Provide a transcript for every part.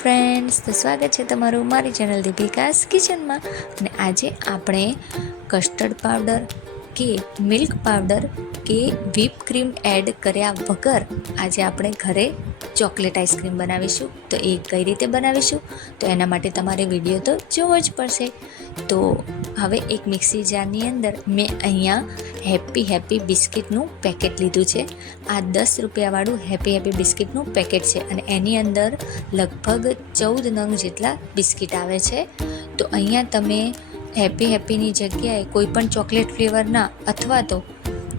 Friends, તો સ્વાગત છે તમારું મારી ચેનલ દીપિકાસ કિચનમાં. અને આજે આપણે કસ્ટર્ડ પાવડર કે મિલ્ક પાવડર કે વ્હીપ ક્રીમ એડ કર્યા વગર આજે આપણે ઘરે ચોકલેટ આઈસ્ક્રીમ બનાવીશું. તો એ કઈ રીતે બનાવીશું, તો એના માટે તમારે વિડીયો તો જોવો જ પડશે. તો હવે એક મિક્સી જારની અંદર મેં અહીંયા હેપી બિસ્કિટનું પેકેટ લીધું છે. આ 10 રૂપિયાવાળું હેપી બિસ્કિટનું પેકેટ છે અને એની અંદર લગભગ 14 નંગ જેટલા બિસ્કિટ આવે છે. તો અહીંયા તમે હેપીની જગ્યાએ કોઈ પણ ચોકલેટ ફ્લેવરના અથવા તો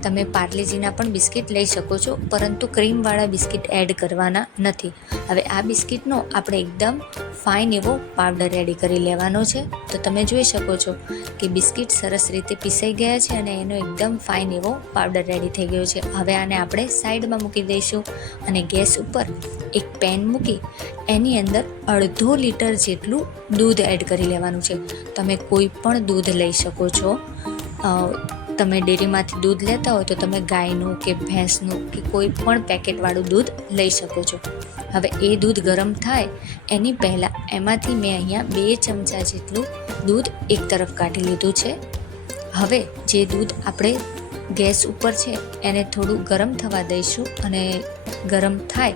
તમે પાર્લેજીના પણ બિસ્કિટ લઈ શકો છો, પરંતુ ક્રીમવાળા બિસ્કિટ એડ કરવાના નથી. હવે આ બિસ્કિટનો આપણે એકદમ ફાઇન એવો પાવડર રેડી કરી લેવાનો છે. તો તમે જોઈ શકો છો કે બિસ્કિટ સરસ રીતે પીસાઈ ગયા છે અને એનો એકદમ ફાઇન એવો પાવડર રેડી થઈ ગયો છે. હવે આને આપણે સાઈડમાં મૂકી દઈશું અને ગેસ ઉપર એક પેન મૂકી એની અંદર 1/2 લીટર જેટલું દૂધ એડ કરી લેવાનું છે. તમે કોઈ પણ દૂધ લઈ શકો છો. તમે ડેરીમાંથી દૂધ લેતા હોય તો તમે ગાયનું કે ભેંસનું કે કોઈ પણ પેકેટવાળું દૂધ લઈ શકો છો. હવે એ દૂધ ગરમ થાય એની પહેલાં એમાંથી મેં અહીંયા 2 ચમચા જેટલું દૂધ એક તરફ કાઢી લીધું છે. હવે જે દૂધ આપણે ગેસ ઉપર છે એને થોડું ગરમ થવા દઈશું અને ગરમ થાય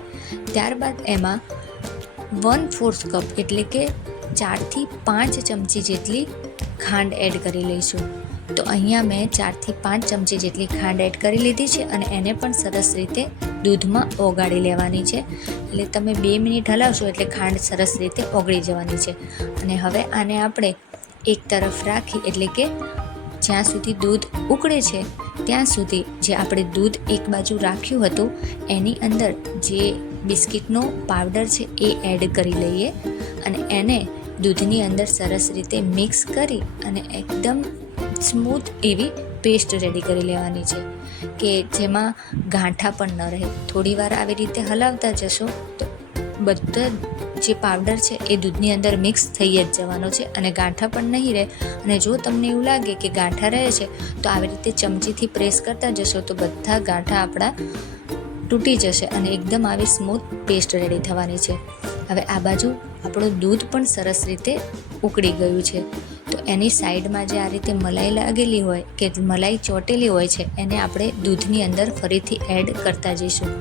ત્યારબાદ એમાં 1/4 કપ એટલે કે 4 થી 5 ચમચી જેટલી ખાંડ એડ કરી લઈશું. તો અહીંયા મેં 4 થી 5 ચમચી જેટલી ખાંડ એડ કરી લીધી છે અને એને પણ સરસ રીતે દૂધમાં ઓગાળી લેવાની છે. એટલે તમે 2 મિનિટ હલાવશો એટલે ખાંડ સરસ રીતે ઓગળી જવાની છે. અને હવે આને આપણે એક તરફ રાખી એટલે કે જ્યાં સુધી દૂધ ઉકળે છે ત્યાં સુધી જે આપણે દૂધ એક બાજુ રાખ્યું હતું એની અંદર જે બિસ્કિટનો પાવડર છે એ એડ કરી લઈએ અને એને દૂધની અંદર સરસ રીતે મિક્સ કરી અને એકદમ સ્મૂથ એવી પેસ્ટ રેડી કરી લેવાની છે કે જેમાં ગાંઠા પણ ન રહે. થોડી વાર આવી રીતે હલાવતા જશો તો બધા જે પાવડર છે એ દૂધની અંદર મિક્સ થઈ જ જવાનો છે અને ગાંઠા પણ નહીં રહે. અને જો તમને એવું લાગે કે ગાંઠા રહે છે તો આવી રીતે ચમચીથી પ્રેસ કરતા જશો તો બધા ગાંઠા આપણા તૂટી જશે અને એકદમ આવી સ્મૂથ પેસ્ટ રેડી થવાની છે. હવે આ બાજુ આપણું દૂધ પણ સરસ રીતે ઉકળી ગયું છે. તો એની સાઈડમાં જે આ રીતે મલાઈ લાગેલી હોય કે મલાઈ ચોટેલી હોય છે એને આપણે દૂધની અંદર ફરીથી એડ કરતા જઈશું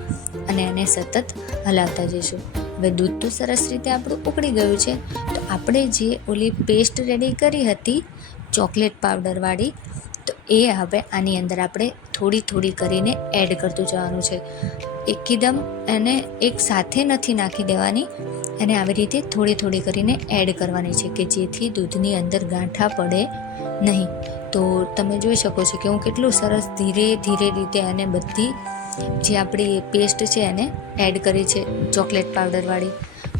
અને એને સતત હલાવતા જઈશું. હવે દૂધ તો સરસ રીતે આપણું ઉકળી ગયું છે. તો આપણે જે ઓલી પેસ્ટ રેડી કરી હતી ચોકલેટ પાવડરવાળી, તો એ હવે આની અંદર આપણે થોડી કરીને એડ કરતું જવાનું છે. એકદમ એને એક સાથે નથી નાખી દેવાની, એને આવી રીતે થોડી કરીને એડ કરવાની છે કે જેથી દૂધની અંદર ગાંઠા પડે નહીં. તો તમે જોઈ શકો છો કે હું કેટલું સરસ ધીરે રીતે એને બધી જે આપણી પેસ્ટ છે એને એડ કરી છે ચોકલેટ પાવડરવાળી.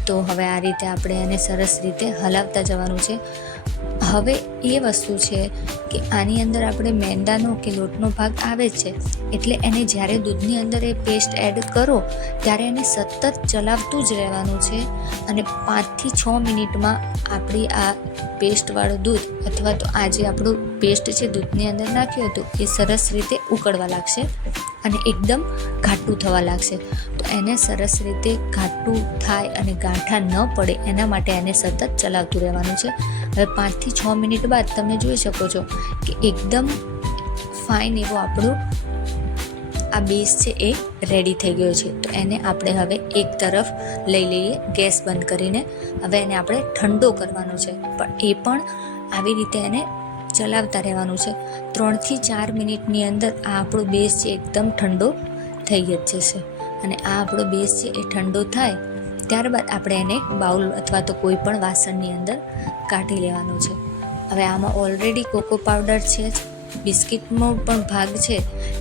તો હવે આ રીતે આપણે એને સરસ રીતે હલાવતા જવાનું છે. હવે એ વસ્તુ છે કે આની અંદર આપણે મેંદાનો કે લોટનો ભાગ આવે જ છે, એટલે એને જ્યારે દૂધની અંદર એ પેસ્ટ એડ કરો ત્યારે એને સતત ચલાવતું જ રહેવાનું છે અને 5 થી 6 મિનિટમાં આપણી આ પેસ્ટવાળું દૂધ અથવા તો આ જે આપણું પેસ્ટ છે દૂધની અંદર નાખ્યું હતું એ સરસ રીતે ઉકળવા લાગશે અને એકદમ ઘાટું થવા લાગશે. તો એને સરસ રીતે ઘાટું થાય અને ગાંઠા ન પડે એના માટે એને સતત ચલાવતું રહેવાનું છે. હવે 5 થી 6 મિનિટ બાદ તમે જોઈ શકો છો કે એકદમ ફાઇન એવો આપણું આ બેઝ છે એ રેડી થઈ ગયો છે. તો એને આપણે હવે એક તરફ લઈ લઈએ ગેસ બંધ કરીને. હવે એને આપણે ઠંડો કરવાનો છે, પણ એ પણ આવી રીતે એને ચલાવતા રહેવાનું છે. 3 થી 4 મિનિટની અંદર આ આપણો બેઝ છે એકદમ ઠંડો થઈ જ જશે. અને આ આપણો બેઝ છે એ ઠંડો થાય ત્યારબાદ આપણે એને એક બાઉલ અથવા તો કોઈ પણ વાસણની અંદર કાઢી લેવાનો છે. હવે આમાં ઓલરેડી કોકો પાવડર છે જ, બિસ્કિટનો પણ ભાગ છે,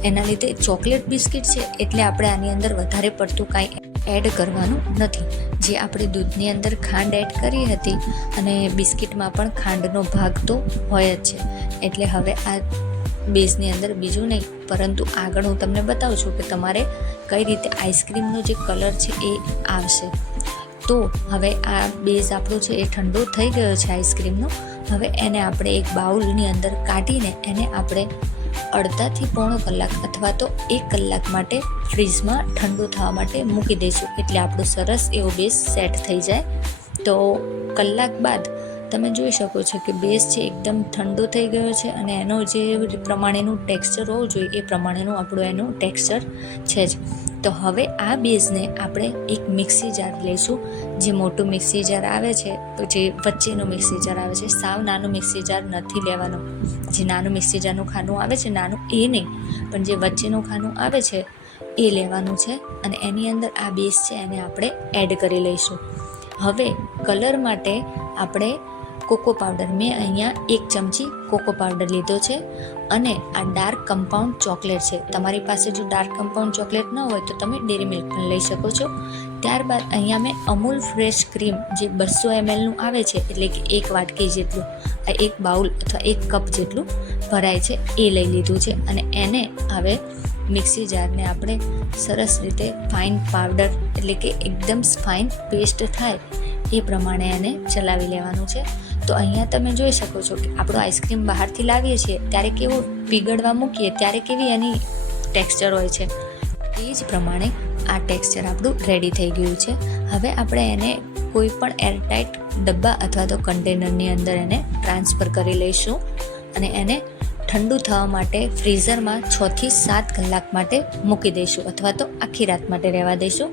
એના લીધે ચોકલેટ બિસ્કિટ છે એટલે આપણે આની અંદર વધારે પડતું કાંઈ એડ કરવાનું નથી. જે આપણે દૂધની અંદર ખાંડ એડ કરી હતી અને બિસ્કિટમાં પણ ખાંડનો ભાગ તો હોય જ છે, એટલે હવે આ બેઝની અંદર બીજું નહીં પરંતુ આગળ હું તમને બતાવું છું કે તમારે કઈ રીતે આઈસ્ક્રીમનો જે કલર છે એ આવશે. તો હવે આ બેઝ આપણો છે એ ઠંડો થઈ ગયો છે આઈસ્ક્રીમનો. હવે એને આપણે એક બાઉલની અંદર કાઢીને એને આપણે અડધા થી પોણો કલાક અથવા તો 1 કલાક માટે ફ્રીજમાં ઠંડુ થવા માટે મૂકી દઈશું, એટલે આપણો સરસ એવો બેઝ સેટ થઈ જાય તો કલાક બાદ તમે જોઈ શકો છો કે બેઝ છે એકદમ ઠંડો થઈ ગયો છે અને એનો જે પ્રમાણેનું ટેક્સચર હોવું જોઈએ એ પ્રમાણેનું આપણું એનું ટેક્સચર છે જ. તો હવે આ બેઝને આપણે એક મિક્સી જાર લઈશું. જે મોટું મિક્સી જાર આવે છે, જે વચ્ચેનું મિક્સી જાર આવે છે, સાવ નાનું મિક્સી જાર નથી લેવાનું. જે નાનું મિક્સી જારનું ખાનું આવે છે, નાનું એ નહીં, પણ જે વચ્ચેનું ખાનું આવે છે એ લેવાનું છે. અને એની અંદર આ બેઝ છે એને આપણે એડ કરી લઈશું. હવે કલર માટે આપણે કોકો પાવડર, મેં અહીંયા 1 ચમચી કોકો પાવડર લીધો છે. અને આ ડાર્ક કમ્પાઉન્ડ ચોકલેટ છે. તમારી પાસે જો ડાર્ક કમ્પાઉન્ડ ચોકલેટ ન હોય તો તમે ડેરી મિલ્ક પણ લઈ શકો છો. ત્યારબાદ અહીંયા મેં અમૂલ ફ્રેશ ક્રીમ જે 200 mlનું આવે છે, એટલે કે 1 વાટકી જેટલું, એક બાઉલ અથવા 1 કપ જેટલું ભરાય છે એ લઈ લીધું છે. અને એને હવે મિક્સી જારને આપણે સરસ રીતે ફાઇન પાવડર, એટલે કે એકદમ ફાઇન પેસ્ટ થાય એ પ્રમાણે એને ચલાવી લેવાનું છે. તો અહીંયા તમે જોઈ શકો છો કે આપણો આઈસ્ક્રીમ બહારથી લાવીએ છીએ ત્યારે કેવું પીગળવા મૂકીએ ત્યારે કેવી એની ટેક્સચર હોય છે, એ જ પ્રમાણે આ ટેક્સચર આપણું રેડી થઈ ગયું છે. હવે આપણે એને કોઈ પણ એરટાઇટ ડબ્બા અથવા તો કન્ટેનરની અંદર એને ટ્રાન્સફર કરી લઈશું. અને એને ઠંડુ થવા માટે ફ્રીઝરમાં 6 થી 7 કલાક માટે મૂકી દઈશું, અથવા તો આખી રાત માટે રહેવા દઈશું.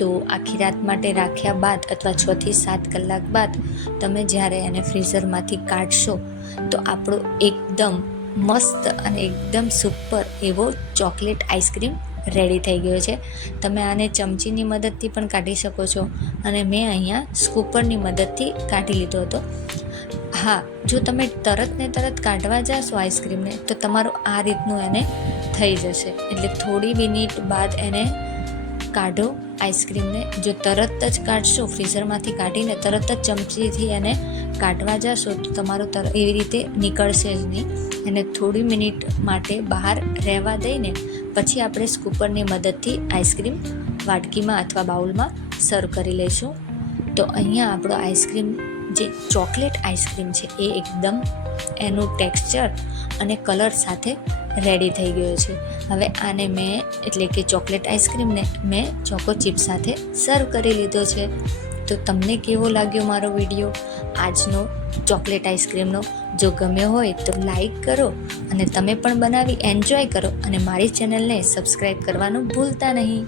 તો આખી રાત માટે રાખ્યા બાદ અથવા 6 થી 7 કલાક બાદ તમે જ્યારે એને ફ્રીઝરમાંથી કાઢશો તો આપણો એકદમ મસ્ત અને એકદમ સુપર એવો ચોકલેટ આઈસ્ક્રીમ રેડી થઈ ગયો છે. તમે આને ચમચીની મદદથી પણ કાઢી શકો છો, અને મેં અહીંયા સ્કૂપરની મદદથી કાઢી લીધો હતો. હા, જો તમે તરત ને તરત કાઢવા જશો આઈસ્ક્રીમને તો તમારું આ રીતનું એને થઈ જશે. એટલે થોડી મિનિટ બાદ એને કાઢો આઈસ્ક્રીમને. જો તરત જ કાઢશો, ફ્રીઝરમાંથી કાઢીને તરત જ ચમચીથી એને કાઢવા જશો તો તમારું એવી રીતે નીકળશે જ નહીં. એને થોડી મિનિટ માટે બહાર રહેવા દઈને પછી આપણે સ્કૂપરની મદદથી આઈસ્ક્રીમ વાટકીમાં અથવા બાઉલમાં સર્વ કરી લઈશું. તો અહીંયા આપણો આઈસ્ક્રીમ, જે ચોકલેટ આઈસ્ક્રીમ છે, એ એકદમ એનું ટેક્સચર અને કલર સાથે રેડી થઈ ગયો છે. હવે આને મેં, એટલે કે ચોકલેટ આઈસ્ક્રીમને મેં ચોકો ચિપ સાથે સર્વ કરી લીધો છે. તો તમને કેવો લાગ્યો મારો વિડીયો આજનો ચોકલેટ આઈસ્ક્રીમનો? જો ગમ્યો હોય તો લાઈક કરો, અને તમે પણ બનાવી એન્જોય કરો, અને મારી ચેનલને સબસ્ક્રાઈબ કરવાનું ભૂલતા નહીં.